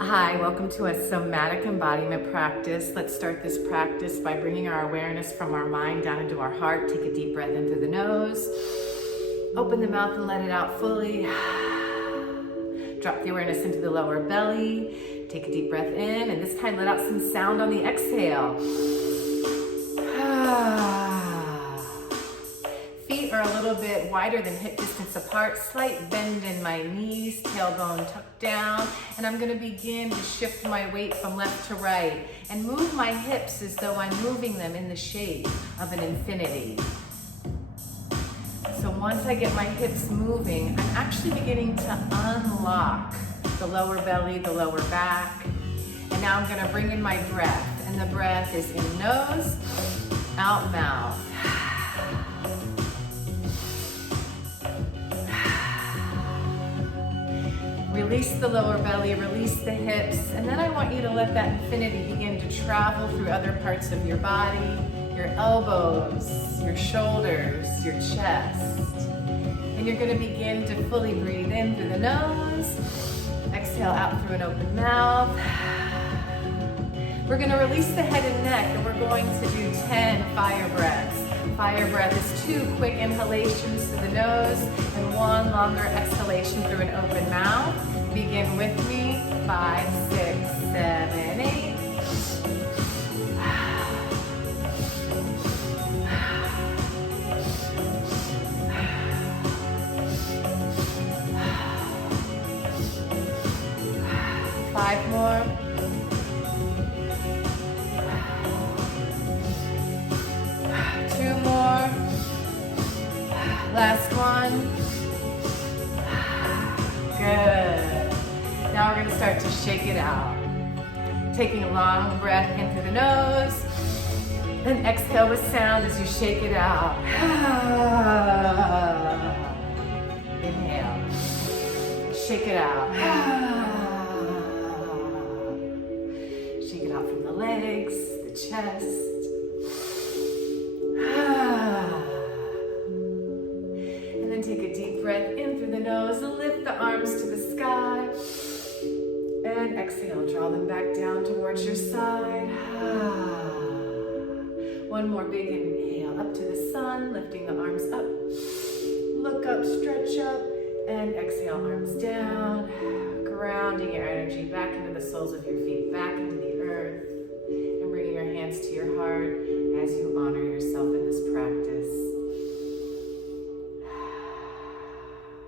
Hi, welcome to a somatic embodiment practice. Let's start this practice by bringing our awareness from our mind down into our heart. Take a deep breath in through the nose. Open the mouth and let it out fully. Drop the awareness into the lower belly. Take a deep breath in, and this time let out some sound on the exhale. Feet are a little bit wider than hip distance apart, slight bend in my knees, tailbone tucked down, and I'm gonna begin to shift my weight from left to right and move my hips as though I'm moving them in the shape of an infinity. So once I get my hips moving, I'm actually beginning to unlock the lower belly, the lower back, and now I'm gonna bring in my breath, and the breath is in nose, out mouth. Release the lower belly, release the hips, and then I want you to let that infinity begin to travel through other parts of your body, your elbows, your shoulders, your chest. And you're gonna begin to fully breathe in through the nose, exhale out through an open mouth. We're gonna release the head and neck, and we're going to do 10 fire breaths. Fire breath is 2 quick inhalations through the nose and 1 longer exhalation through an open mouth. Begin with me. 5, 6, 7, 8. Five more. Last one. Good. Now we're going to start to shake it out. Taking a long breath in through the nose. Then exhale with sound as you shake it out. Inhale. Shake it out. Shake it out from the legs, the chest. Take a deep breath in through the nose, lift the arms to the sky, and exhale, draw them back down towards your side. One more big inhale, up to the sun, lifting the arms up, look up, stretch up, and exhale, arms down, grounding your energy back into the soles of your feet, back into the earth, and bringing your hands to your heart as you honor yourself in this practice.